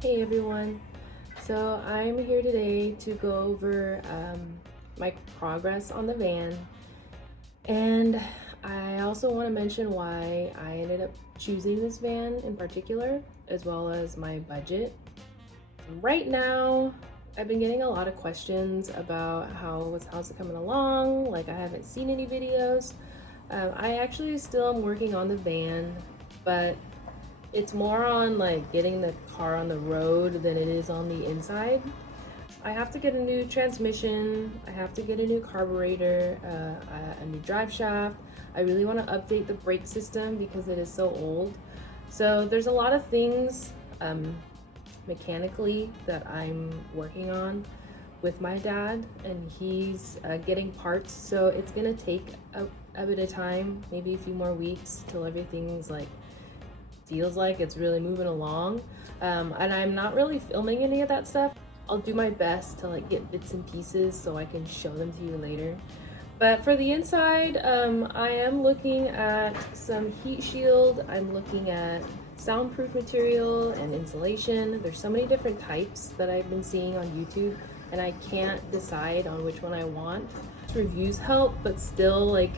Hey everyone, so I'm here today to go over my progress on the van, and I also want to mention why I ended up choosing this van in particular, as well as my budget. Right now, I've been getting a lot of questions about how's it coming along, like I haven't seen any videos. I actually still am working on the van, but it's more on like getting the car on the road than it is on the inside. I have to get a new transmission, I have to get a new carburetor, a new drive shaft. I really want to update the brake system because it is so old. So there's a lot of things mechanically that I'm working on with my dad, and he's getting parts, so it's gonna take a bit of time, maybe a few more weeks till everything's like feels like it's really moving along. And I'm not really filming any of that stuff. I'll do my best to like get bits and pieces so I can show them to you later. But for the inside, I am looking at some heat shield. I'm looking at soundproof material and insulation. There's so many different types that I've been seeing on YouTube, and I can't decide on which one I want. Reviews help, but still, like,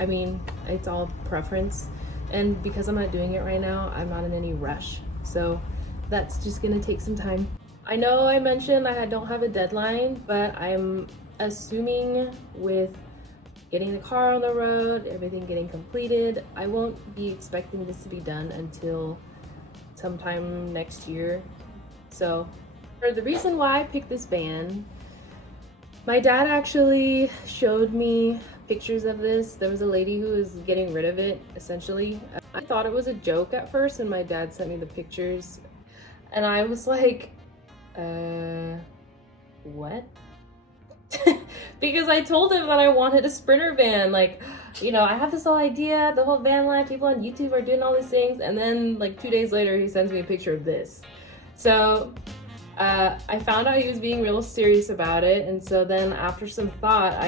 I mean, it's all preference. And because I'm not doing it right now, I'm not in any rush. So that's just gonna take some time. I know I mentioned I don't have a deadline, but I'm assuming with getting the car on the road, everything getting completed, I won't be expecting this to be done until sometime next year. So for the reason why I picked this van, my dad actually showed me pictures of this. There was a lady who was getting rid of it, essentially. I thought it was a joke at first, and my dad sent me the pictures, and I was like, what? Because I told him that I wanted a Sprinter van. Like, you know, I have this whole idea, the whole van life, people on YouTube are doing all these things, and then like 2 days later, he sends me a picture of this. So I found out he was being real serious about it, and so then after some thought,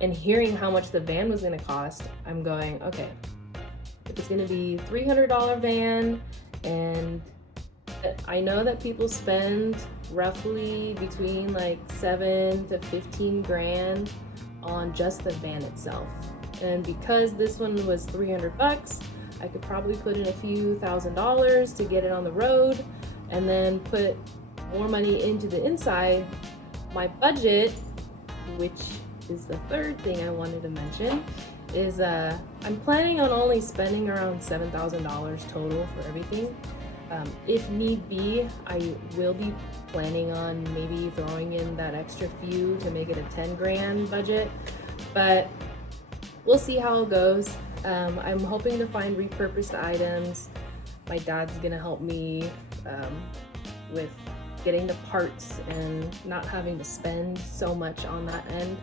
and hearing how much the van was gonna cost, I'm going, okay, if it's gonna be $300 van, and I know that people spend roughly between like 7 to 15 grand on just the van itself. And because this one was 300 bucks, I could probably put in a few $1,000s to get it on the road and then put more money into the inside. My budget, which is the third thing I wanted to mention, is I'm planning on only spending around $7,000 total for everything. If need be, I will be planning on maybe throwing in that extra few to make it a 10 grand budget, but we'll see how it goes. I'm hoping to find repurposed items. My dad's gonna help me with getting the parts and not having to spend so much on that end.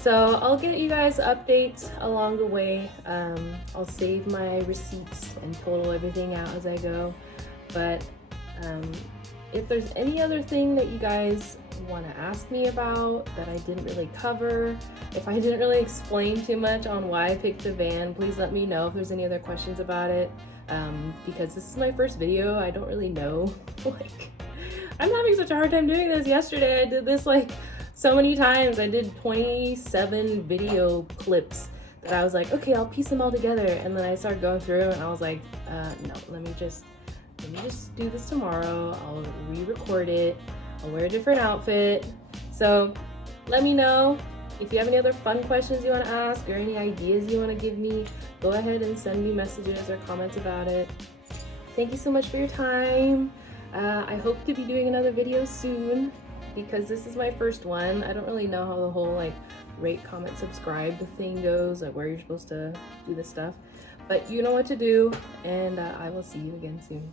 So I'll get you guys updates along the way. I'll save my receipts and total everything out as I go. But if there's any other thing that you guys want to ask me about that I didn't really cover, if I didn't really explain too much on why I picked the van, please let me know if there's any other questions about it. Because this is my first video, I don't really know. Like, I'm having such a hard time doing this. Yesterday I did this like so many times. I did 27 video clips that I was like, okay, I'll piece them all together. And then I started going through and I was like, no, let me just do this tomorrow. I'll re-record it. I'll wear a different outfit. So let me know if you have any other fun questions you want to ask or any ideas you want to give me. Go ahead and send me messages or comments about it. Thank you so much for your time. I hope to be doing another video soon because this is my first one. I don't really know how the whole like rate, comment, subscribe thing goes, like where you're supposed to do this stuff. But you know what to do, and I will see you again soon.